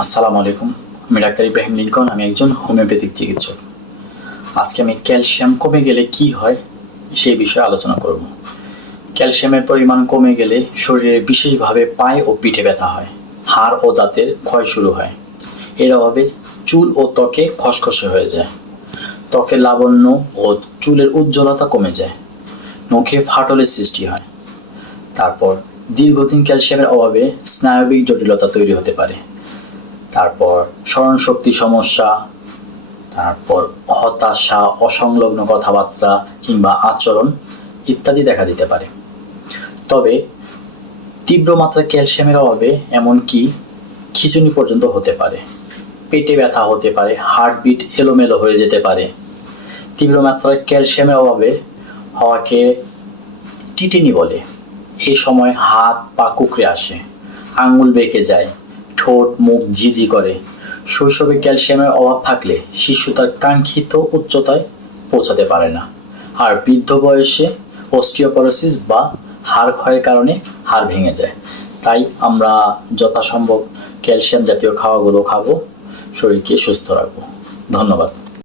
আসসালামু আলাইকুম। আমি ডাক্তার ইব্রাহিম লিঙ্কন। আমি একজন হোমিওপ্যাথিক চিকিৎসক। আজকে আমি ক্যালসিয়াম কমে গেলে কি হয় সেই বিষয়ে আলোচনা করব। ক্যালসিয়ামের পরিমাণ কমে গেলে শরীরে বিশেষভাবে পায়ে ও পিঠে ব্যথা হয়, হাড় ও দাঁতের ক্ষয় শুরু হয়। এর অভাবে চুল ও ত্বকে খসখসে হয়ে যায়, ত্বকের লাবণ্য ও চুলের উজ্জ্বলতা কমে যায়, নখে ফাটলের সৃষ্টি হয়। তারপর দীর্ঘদিন ক্যালসিয়ামের অভাবে স্নায়বিক জটিলতা তৈরি হতে পারে। তারপর স্মরণশক্তি সমস্যা, তারপর হতাশা, অসংলগ্ন কথাবার্তা কিংবা আচরণ ইত্যাদি দেখা দিতে পারে। তবে তীব্র মাত্রায় ক্যালসিয়ামের অভাবে এমনকি খিঁচুনি পর্যন্ত হতে পারে, পেটে ব্যথা হতে পারে, হার্টবিট এলোমেলো হয়ে যেতে পারে। তীব্র মাত্রায় ক্যালসিয়ামের অভাবে হওয়াকে টিটেনি বলে। এই সময় হাত পা কুঁকড়ে আসে, আঙ্গুল বেঁকে যায়, ঠোঁট মুখ ঝিঝি করে। শৈশবে ক্যালসিয়ামের অভাব থাকলে শিশু তার কাঙ্ক্ষিত উচ্চতায় পৌঁছাতে পারে না, আর বৃদ্ধ বয়সে অস্টিওপরোসিস বা হাড় ক্ষয়ের কারণে হাড় ভেঙে যায়। তাই আমরা যথাসম্ভব ক্যালসিয়াম জাতীয় খাওয়াগুলো খাবো, শরীরকে সুস্থ রাখবো। ধন্যবাদ।